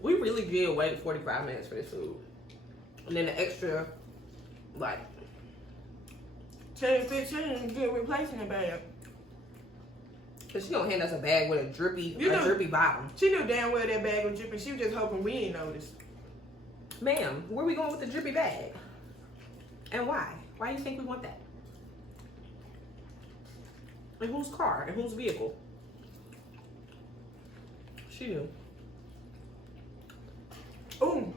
We really did wait 45 minutes for this food. And then the extra, like, 10, 15, good replacing the bag. Cause she gonna hand us a bag with a drippy, drippy bottom. She knew damn well that bag was dripping. She was just hoping we didn't notice. Ma'am, where we going with the drippy bag? And why? Why do you think we want that? And whose car? And whose vehicle? She knew. Ooh.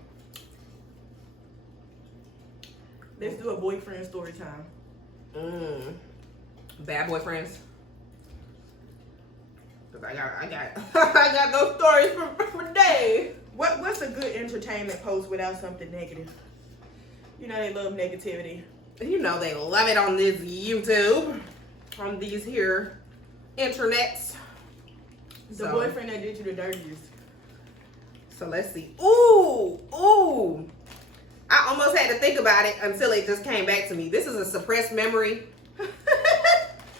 Let's do a boyfriend story time. Bad boyfriends. Cause I got I got those stories for days. What's a good entertainment post without something negative? You know they love negativity. You know they love it on this YouTube, on these here internets. The boyfriend that did you the dirtiest. So let's see. Ooh. I almost had to think about it until it just came back to me. This is a suppressed memory.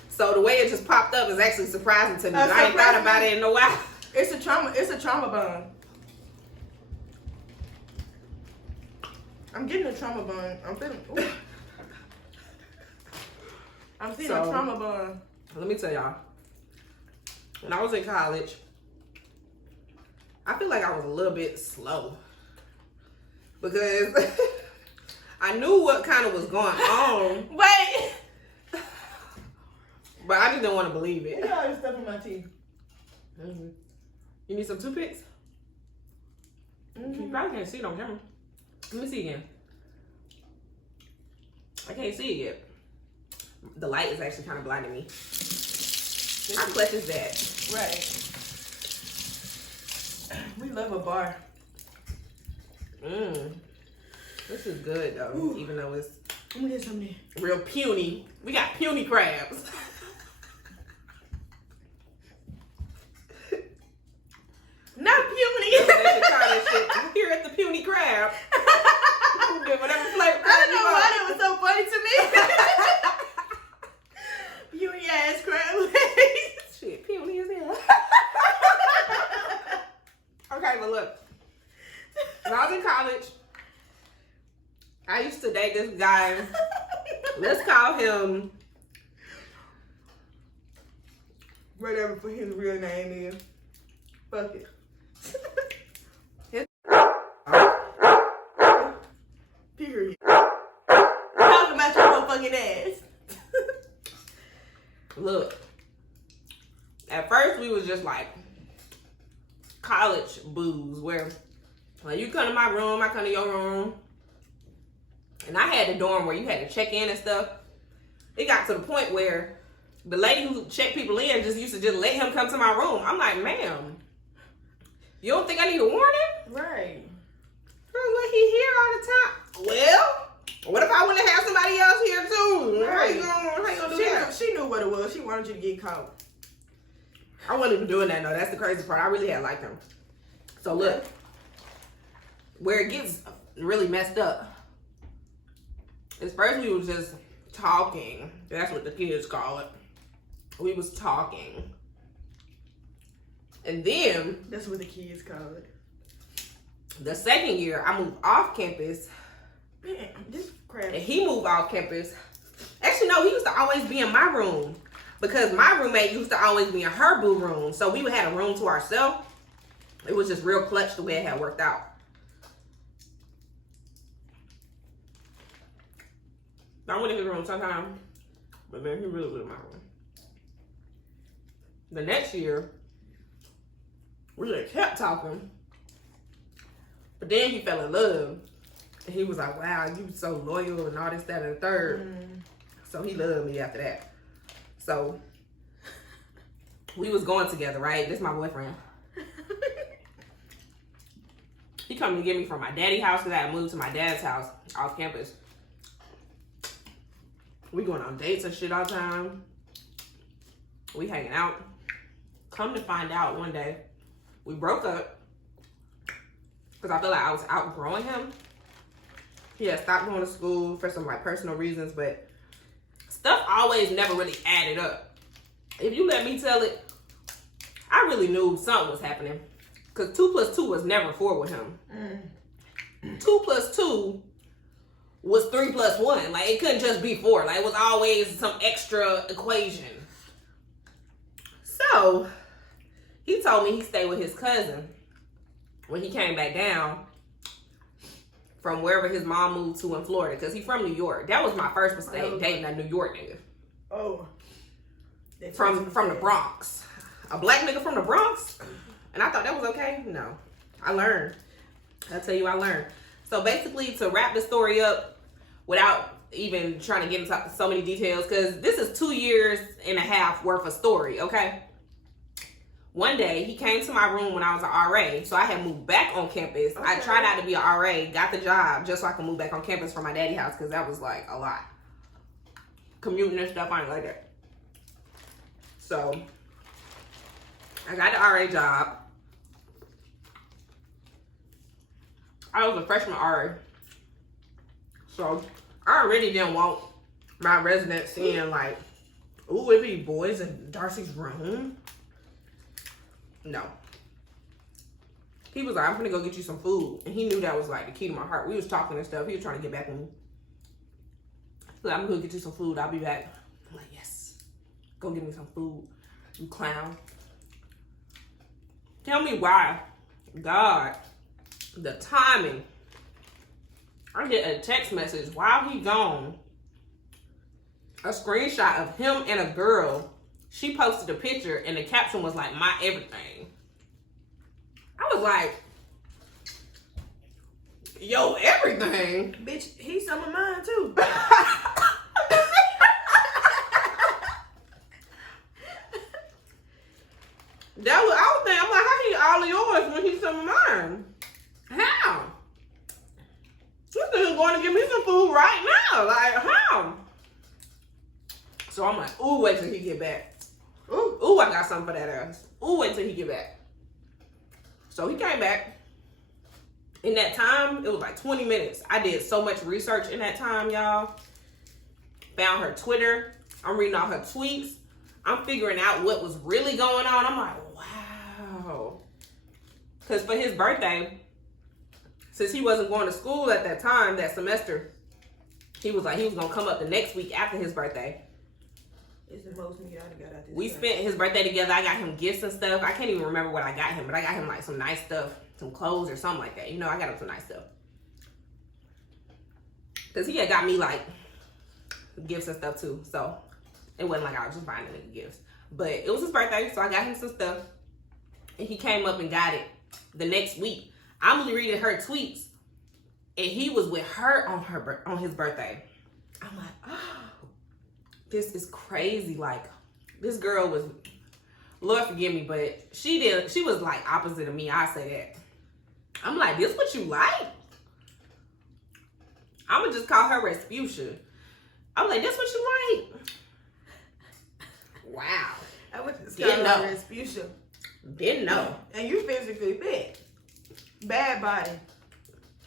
So the way it just popped up is actually surprising to me. I ain't thought about it in a while. It's a trauma bond. I'm getting a trauma bond. I'm feeling. Ooh. I'm seeing a trauma bond. Let me tell y'all. When I was in college, I feel like I was a little bit slow because I knew what kind of was going on. Wait. But I just didn't want to believe it. Look at all this stuff in my teeth. Mm-hmm. You need some toothpicks? You probably can't see it on camera. Let me see again. I can't see it yet. The light is actually kind of blinding me. How clutch is that? Right. We love a bar. This is good though, ooh. Even though it's let me get something real puny. We got puny crabs. Not puny. Here at the puny crab. Whatever flavor. I don't know why that was so funny to me. Puny ass crab legs. Shit, puny as hell. Okay, but look. When I was in college, I used to date this guy. Let's call him whatever for his real name is. Fuck it. Period. Talk about your whole fucking ass. Look, at first we was just like college booze where like you come to my room, I come to your room. And I had a dorm where you had to check in and stuff. It got to the point where the lady who checked people in just used to just let him come to my room. I'm like, ma'am, you don't think I need a warning? Right. What, he here all the time? Well, what if I want to have somebody else here too? Right. How you gonna do that? She knew what it was. She wanted you to get caught. I wasn't even doing that though. That's the crazy part. I really had liked him. So look, where it gets really messed up is first we was just talking. That's what the kids call it. We was talking. And then that's what the kids call it. The second year, I moved off campus. Man, this crap. And he moved off campus. Actually, no, he used to always be in my room because my roommate used to always be in her boo room. So we would have a room to ourselves. It was just real clutch the way it had worked out. I went in his room sometimes, but then he really was in my room. The next year, we just kept talking. But then he fell in love. And he was like, wow, you so loyal and all this, that, and the third. So he loved me after that. So we was going together, right? This is my boyfriend. He come to get me from my daddy's house because I had moved to my dad's house off campus. We going on dates and shit all the time. We hanging out. Come to find out one day, we broke up because I feel like I was outgrowing him. He had stopped going to school for some like personal reasons, but stuff always never really added up. If you let me tell it, I really knew something was happening. Because 2 plus 2 was never 4 with him. 2 plus 2 was 3 plus 1. Like, it couldn't just be 4. Like, it was always some extra equation. So, he told me he stayed with his cousin when he came back down from wherever his mom moved to in Florida. Because he's from New York. That was my first mistake, dating a New York nigga. Oh. From the Bronx. A black nigga from the Bronx? And I thought that was okay? No. I learned. I'll tell you, I learned. So basically, to wrap the story up without even trying to get into so many details, because this is 2.5 years worth of story, okay? One day, he came to my room when I was an RA, so I had moved back on campus. Okay. I tried out to be an RA, got the job just so I could move back on campus from my daddy's house, because that was like a lot. Commuting and stuff, I ain't like that. So, I got the RA job. I was a freshman RA. So, I already didn't want my residents seeing like, ooh, it be boys in Darcy's room. No. He was like, I'm gonna go get you some food. And he knew that was like the key to my heart. We was talking and stuff. He was trying to get back with me. He's like, I'm gonna go get you some food. I'll be back. I'm like, yes. Go get me some food, you clown. Tell me why. God, the timing. I get a text message while he gone. A screenshot of him and a girl. She posted a picture and the caption was like, my everything. I was like, yo, everything? Bitch, he's some of mine too. That was, I was thinking, I'm like, how he all of yours when he's some of mine? How? This nigga's going to give me some food right now. Like, how? So I'm like, ooh, wait till he get back. Ooh, I got something for that ass. Ooh, wait till he get back. So he came back. In that time, it was like 20 minutes. I did so much research in that time, y'all. Found her Twitter. I'm reading all her tweets. I'm figuring out what was really going on. I'm like, wow. Because for his birthday, since he wasn't going to school at that time, that semester, he was like, he was going to come up the next week after his birthday. It's the most me I got out this We spent his birthday together. I got him gifts and stuff. I can't even remember what I got him, but I got him like some nice stuff, some clothes or something like that. You know, I got him some nice stuff. Because he had got me like gifts and stuff too. So it wasn't like I was just buying him gifts. But it was his birthday, so I got him some stuff. And he came up and got it the next week. I'm reading her tweets. And he was with her on his birthday. I'm like, oh, this is crazy. Like, this girl was, Lord forgive me, but she was like opposite of me. I say that. I'm like, this what you like? I'm gonna just call her Respucia. I'm like, this what you like? Wow. I would just call her Respucia. Didn't know. And you physically fit. Bad body.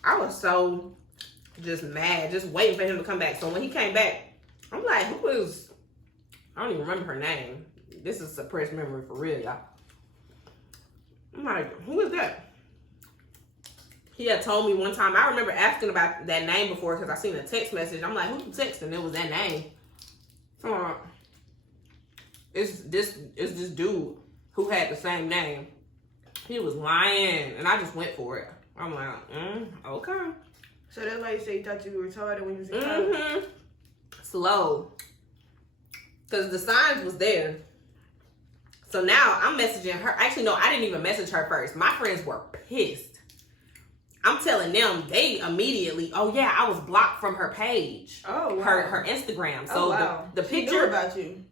I was so just mad, just waiting for him to come back. So when he came back, I'm like, who is, I don't even remember her name. This is suppressed memory for real, y'all. I'm like, who is that? He had told me one time, I remember asking about that name before because I seen a text message. I'm like, who you texting? It was that name. It's this dude who had the same name. He was lying, and I just went for it. I'm like, okay. So that's why you say you thought you were retarded when you was in college? Slow. Because the signs was there. So now I'm messaging her. Actually, no, I didn't even message her first. My friends were pissed. I'm telling them, they immediately, oh yeah, I was blocked from her page. Oh, wow. Her Instagram. So wow. the picture, she knew about you.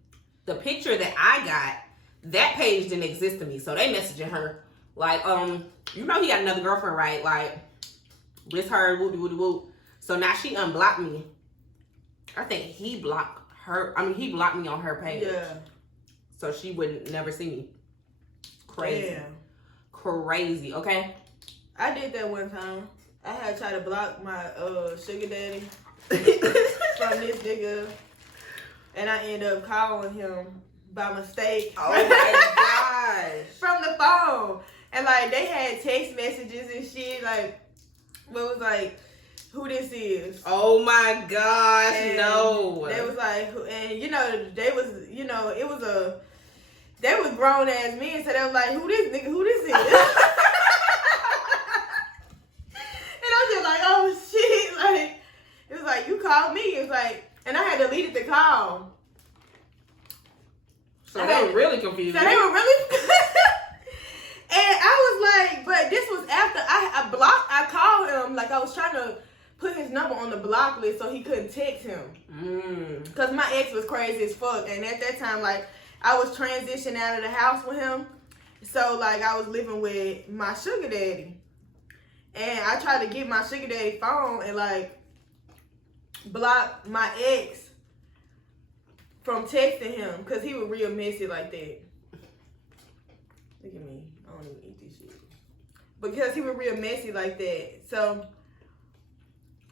The picture that I got, that page didn't exist to me. So they messaging her. Like, you know he got another girlfriend, right? Like, with her, woo-de-woo-de-woo. So now she unblocked me. I think he blocked her. I mean, he blocked me on her page. Yeah. So she would never see me. Crazy. Damn. Crazy, okay? I did that one time. I had tried to block my sugar daddy from this nigga. And I ended up calling him by mistake. Oh my gosh. From the phone. And like they had text messages and shit, like what was like who this is. Oh my gosh, And no. They was like, and you know, they was, you know, they was grown ass men, so they was like, who this is? And I'm just like, oh shit, like, it was like, you called me. It was like, and I had deleted the call. So they were really confused. So they were really, and I was like, but this was after I called him, like I was trying to put his number on the block list so he couldn't text him. Cause my ex was crazy as fuck, and at that time, like, I was transitioning out of the house with him. So like I was living with my sugar daddy. And I tried to get my sugar daddy phone and like block my ex from texting him because he was real messy like that. Look at me. I don't even eat this shit. Because he was real messy like that. So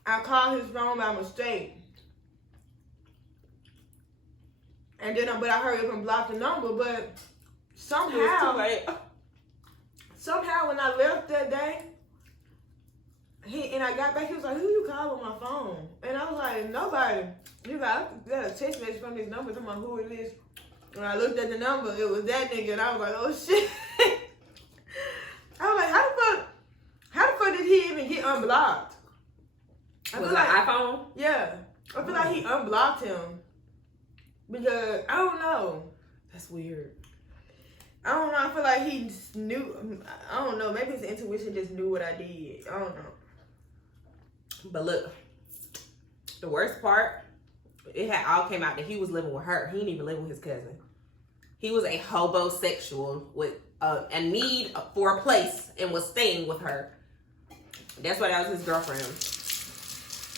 I called his phone by mistake. And then but I hurried up and blocked the number, but somehow when I left that day, and I got back, he was like, who you call on my phone? And I was like, nobody. You got a text message from this number talking about who it is. When I looked at the number, it was that nigga, and I was like, oh shit. I was like, how the fuck did he even get unblocked? Was it an iPhone? Yeah. I feel like he unblocked him. Because, I don't know. That's weird. I don't know. I feel like he knew. I don't know. Maybe his intuition just knew what I did. I don't know. But look, the worst part, it had all came out that he was living with her. He didn't even live with his cousin. He was a hobosexual with a need for a place and was staying with her. That's why that was his girlfriend.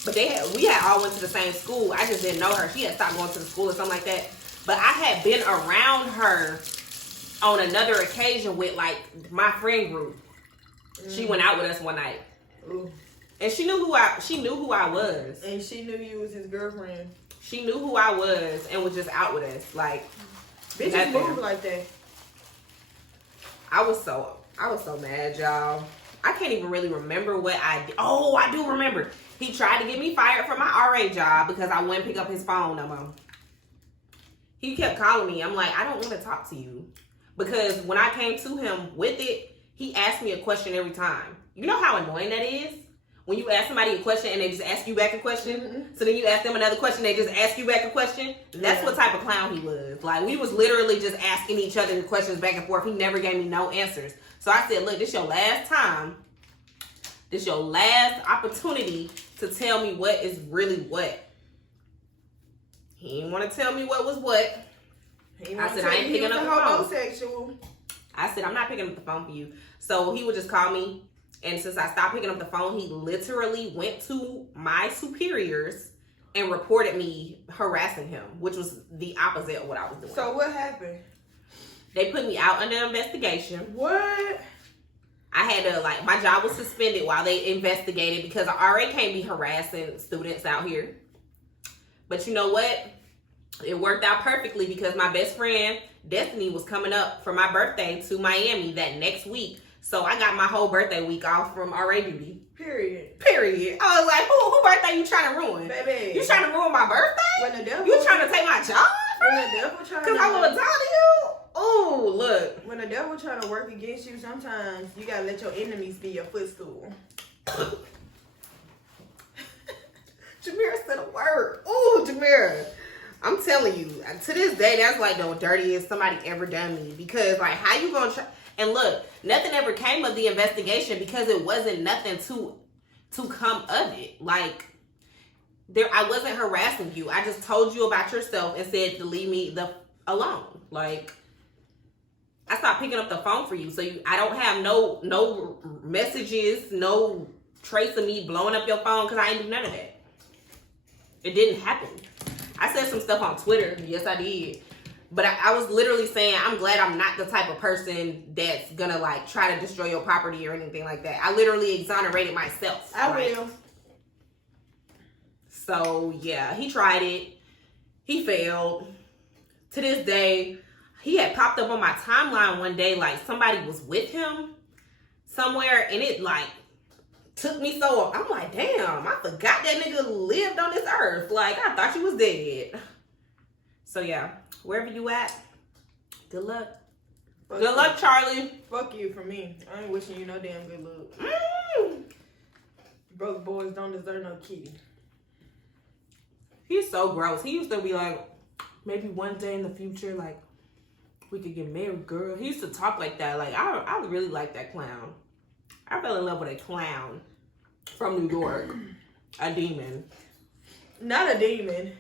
But we had all went to the same school. I just didn't know her. She had stopped going to the school or something like that. But I had been around her on another occasion with like my friend group. She went out with us one night. Ooh. And she knew who I was. And she knew you was his girlfriend. She knew who I was and was just out with us. Like, bitches move like that. I was so mad, y'all. I can't even really remember what I did. Oh, I do remember. He tried to get me fired from my RA job because I wouldn't pick up his phone no more. He kept calling me. I'm like, I don't want to talk to you. Because when I came to him with it, he asked me a question every time. You know how annoying that is? When you ask somebody a question and they just ask you back a question. Mm-hmm. So then you ask them another question, they just ask you back a question. That's what type of clown he was. Like, we was literally just asking each other questions back and forth. He never gave me no answers. So I said, look, this your last time. This your last opportunity to tell me what is really what. He didn't want to tell me what was what. I said, I ain't picking up the phone. Homosexual. I said, I'm not picking up the phone for you. So he would just call me. And since I stopped picking up the phone, he literally went to my superiors and reported me harassing him, which was the opposite of what I was doing. So what happened? They put me out under investigation. What? I had to, like, my job was suspended while they investigated because I already can't be harassing students out here. But you know what? It worked out perfectly because my best friend, Destiny, was coming up for my birthday to Miami that next week. So I got my whole birthday week off from RA duty. Period. I was like, who birthday you trying to ruin? Baby. You trying to ruin my birthday? When the devil, you trying to take my job? When the devil trying to... Because I want to talk to you? Oh, look. When the devil trying to work against you, sometimes you got to let your enemies be your footstool. Jamira said a word. Oh, Jamira. I'm telling you, to this day, that's like the dirtiest somebody ever done me. Because, like, how you going to try... And look, nothing ever came of the investigation because it wasn't nothing to come of it. Like, I wasn't harassing you. I just told you about yourself and said to leave me alone. Like, I stopped picking up the phone for you. So I don't have no messages, no trace of me blowing up your phone because I ain't do none of that. It didn't happen. I said some stuff on Twitter. Yes, I did. But I was literally saying, I'm glad I'm not the type of person that's gonna like try to destroy your property or anything like that. I literally exonerated myself. I will. So yeah, he tried it. He failed. To this day, he had popped up on my timeline one day like somebody was with him. somewhere, and it like took me so. I'm like, damn, I forgot that nigga lived on this earth. Like, I thought you was dead. So yeah, wherever you at, good luck. Good luck, Charlie. Fuck you for me. I ain't wishing you no damn good luck. Broke boys don't deserve no kitty. He's so gross. He used to be like, maybe one day in the future, like, we could get married, girl. He used to talk like that. Like, I really like that clown. I fell in love with a clown from New York. A demon. Not a demon.